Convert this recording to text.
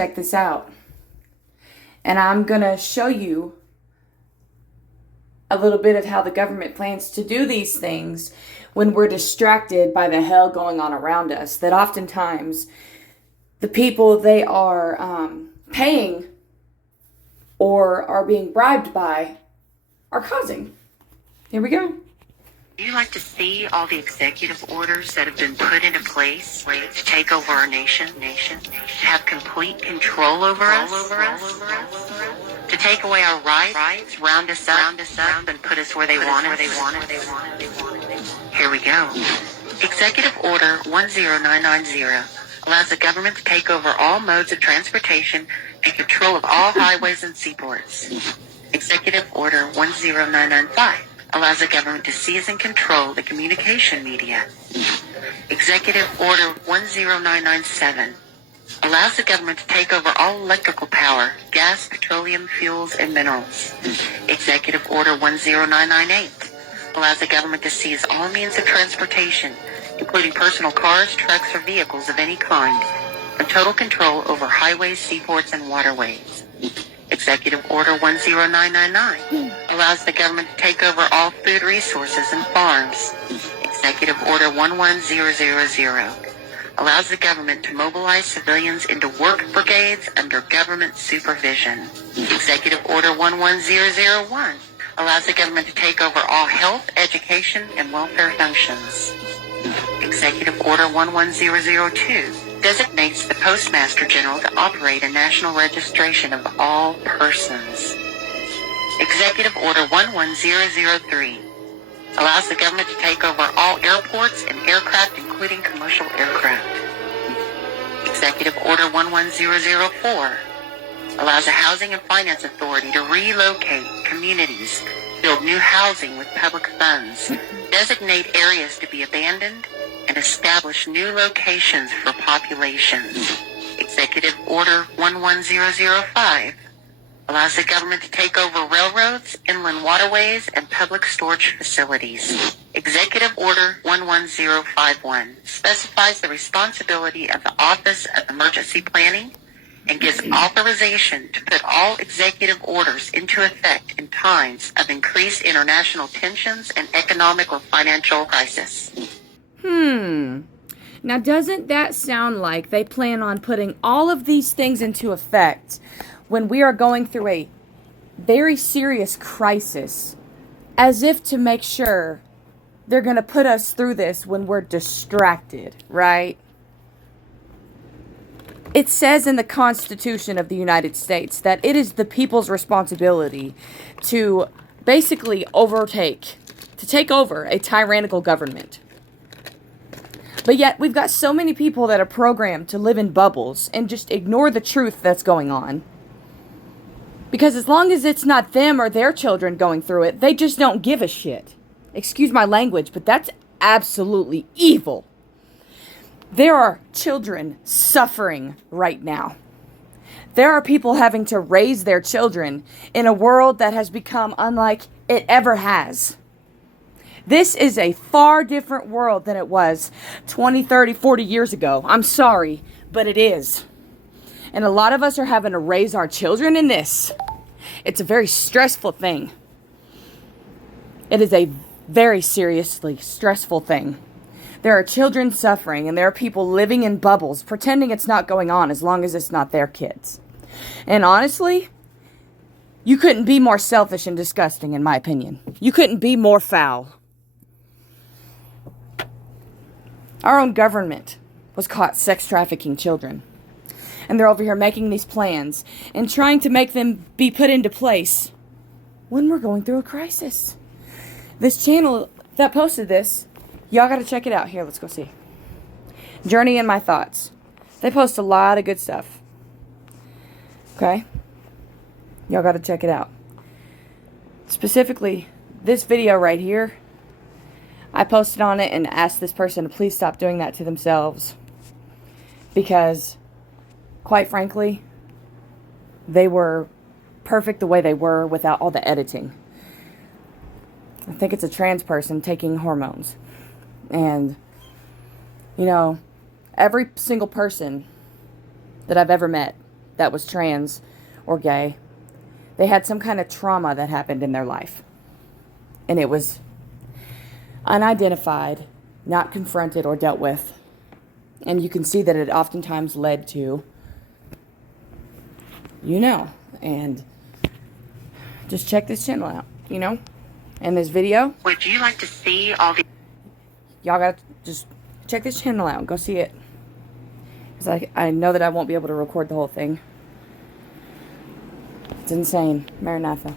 Check this out. And I'm going to show you a little bit of how the government plans to do these things when we're distracted by the hell going on around us. That oftentimes the people they are paying or are being bribed by are causing. Here we go. Do you like to see all the executive orders that have been put into place to take over our nation, to have complete control over us, to take away our rights, round us up, and put us where they want us? Here we go. Executive Order 10990 allows the government to take over all modes of transportation and control of all highways and seaports. Executive Order 10995 allows the government to seize and control the communication media. Executive Order 10997 allows the government to take over all electrical power, gas, petroleum, fuels, and minerals. Executive Order 10998 allows the government to seize all means of transportation, including personal cars, trucks, or vehicles of any kind, and total control over highways, seaports, and waterways. Executive Order 10999 allows the government to take over all food resources and farms. Executive Order 11000 allows the government to mobilize civilians into work brigades under government supervision. Executive Order 11001 allows the government to take over all health, education, and welfare functions. Executive Order 11002 designates the Postmaster General to operate a national registration of all persons. Executive Order 11003 allows the government to take over all airports and aircraft, including commercial aircraft. Executive Order 11004 allows the Housing and Finance Authority to relocate communities, build new housing with public funds, designate areas to be abandoned, and establish new locations for populations. Executive Order 11005 allows the government to take over railroads, inland waterways, and public storage facilities. Executive Order 11051 specifies the responsibility of the Office of Emergency Planning and gives authorization to put all executive orders into effect in times of increased international tensions and economic or financial crisis. Now, doesn't that sound like they plan on putting all of these things into effect when we are going through a very serious crisis, as if to make sure they're going to put us through this when we're distracted, right? It says in the Constitution of the United States that it is the people's responsibility to basically take over a tyrannical government. But yet, we've got so many people that are programmed to live in bubbles and just ignore the truth that's going on. Because as long as it's not them or their children going through it, they just don't give a shit. Excuse my language, but that's absolutely evil. There are children suffering right now. There are people having to raise their children in a world that has become unlike it ever has. This is a far different world than it was 20, 30, 40 years ago. I'm sorry, but it is. And a lot of us are having to raise our children in this. It's a very stressful thing. It is a very seriously stressful thing. There are children suffering, and there are people living in bubbles, pretending it's not going on as long as it's not their kids. And honestly, you couldn't be more selfish and disgusting, in my opinion. You couldn't be more foul. Our own government was caught sex trafficking children. And they're over here making these plans and trying to make them be put into place when we're going through a crisis. This channel that posted this, y'all gotta check it out. Here, let's go see. Journey in My Thoughts. They post a lot of good stuff. Okay? Y'all gotta check it out. Specifically, this video right here, I posted on it and asked this person to please stop doing that to themselves. Because, quite frankly, they were perfect the way they were without all the editing. I think it's a trans person taking hormones. And, you know, every single person that I've ever met that was trans or gay. They had some kind of trauma that happened in their life. And it was unidentified, not confronted or dealt with. And you can see that it oftentimes led to, and just check this channel out, And this video, Would you like to see all the y'all gotta just check this channel out and go see it. Because I know that I won't be able to record the whole thing. It's insane. Maranatha.